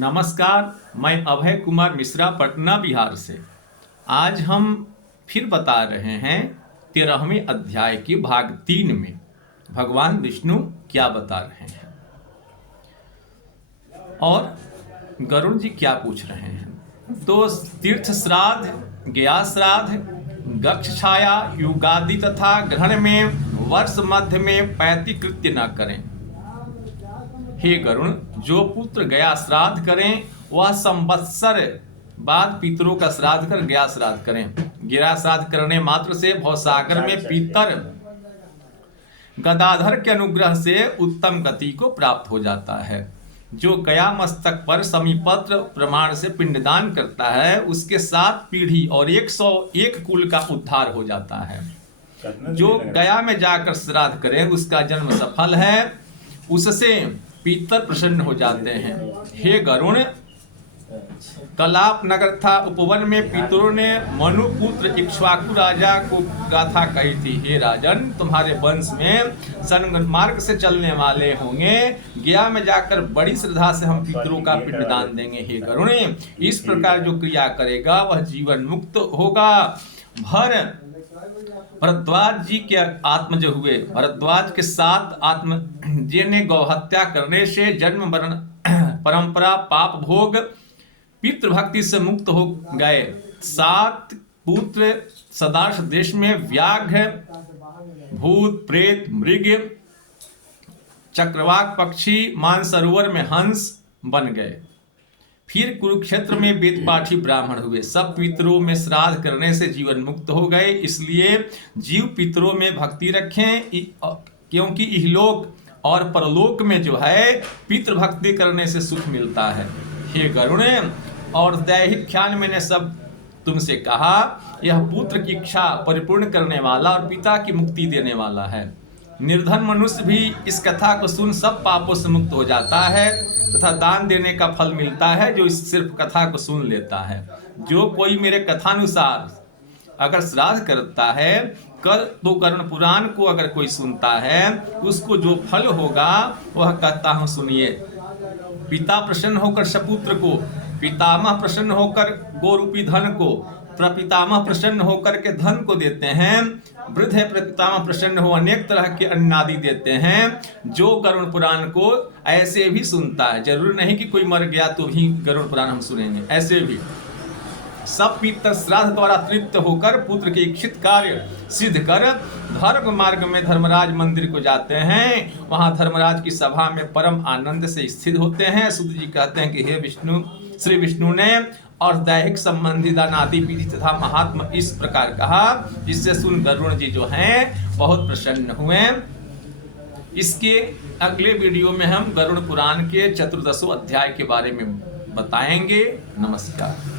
नमस्कार, मैं अभय कुमार मिश्रा पटना बिहार से। आज हम फिर बता रहे हैं 13वें अध्याय के भाग 3 में भगवान विष्णु क्या बता रहे हैं और गरुड़ जी क्या पूछ रहे हैं। तो तीर्थ श्राद्ध, ज्ञा श्राद्ध, गक्ष छाया, युगादि तथा ग्रहण में वर्ष मध्य में पैतिकृत्य न करें। हे गरुण, जो पुत्र गया श्राद्ध करें वह संवत्सर बाद पितरों का श्राद्ध कर गया श्राद्ध करें। गया श्राद्ध करने मात्र से भवसागर में पितर गदाधर के अनुग्रह से उत्तम गति को प्राप्त हो जाता है। जो गया मस्तक पर समीपत्र प्रमाण से पिंडदान करता है उसके 7 पीढ़ी और 101 कुल का उद्धार हो जाता है। जो गया में जाकर श्राद्ध करे उसका जन्म सफल है, उससे पितर प्रसन्न हो जाते हैं। हे गरुण, कलाप नगर था, उपवन में पितरों ने मनु पुत्र इक्ष्वाकु राजा को गाथा कही थी। हे राजन, तुम्हारे वंश में सन्मार्ग से चलने वाले होंगे। गया में जाकर बड़ी श्रद्धा से हम पितरों का पिंडदान देंगे। हे गरुण, इस प्रकार जो क्रिया करेगा वह जीवन मुक्त होगा। भरद्वाज जी के आत्मज हुए। भरद्वाज के 7 आत्मजे ने गौहत्या करने से जन्म मरण परंपरा पाप भोग पितृभक्ति से मुक्त हो गए। 7 पुत्र सदार्श देश में व्याघ्र, भूत, प्रेत, मृग, चक्रवाक पक्षी, मानसरोवर में हंस बन गए। फिर कुरुक्षेत्र में वेदपाठी ब्राह्मण हुए। सब पितरों में श्राद्ध करने से जीवन मुक्त हो गए। इसलिए जीव पितरों में भक्ति रखें, क्योंकि इहलोक और परलोक में जो है पितृ भक्ति करने से सुख मिलता है। हे गरुण, और दैहिक ख्यान मैंने सब तुमसे कहा, यह पुत्र की इच्छा परिपूर्ण करने वाला और पिता की मुक्ति देने वाला है। निर्धन मनुष्य भी इस कथा को सुन सब पापों से मुक्त हो जाता है तथा दान देने का फल मिलता है जो इस सिर्फ कथा को सुन लेता है। जो कोई मेरे कथानुसार अगर श्राद्ध करता है कल तो कर्ण पुराण को अगर कोई सुनता है उसको जो फल होगा वह कहता हूं सुनिए। पिता प्रसन्न होकर सपुत्र को, पितामह प्रसन्न होकर गोरूपी धन को, प्रपितामह प्रसन्न होकर के धन को देते हैं। वृद्ध है प्रपितामह प्रसन्न हो अनेक तरह के अन्नादि देते हैं। जो गरुड़ पुराण को ऐसे भी सुनता है, जरूर नहीं कि कोई मर गया तो भी गरुड़ पुराण हम सुनेंगे, ऐसे भी सब पितर श्राद्ध द्वारा तृप्त होकर पुत्र के इच्छित कार्य सिद्ध कर धर्म मार्ग में धर्मराज मंदिर को जाते हैं। वहां धर्मराज की सभा में परम आनंद से स्थित होते हैं। सुध जी कहते हैं कि हे विष्णु, श्री विष्णु ने और दैहिक संबंधी दानादि विधि तथा महात्मा इस प्रकार कहा, जिससे सुन गरुड़ जी जो हैं बहुत प्रसन्न हुए। इसके अगले वीडियो में हम गरुड़ पुराण के 14वें अध्याय के बारे में बताएंगे। नमस्कार।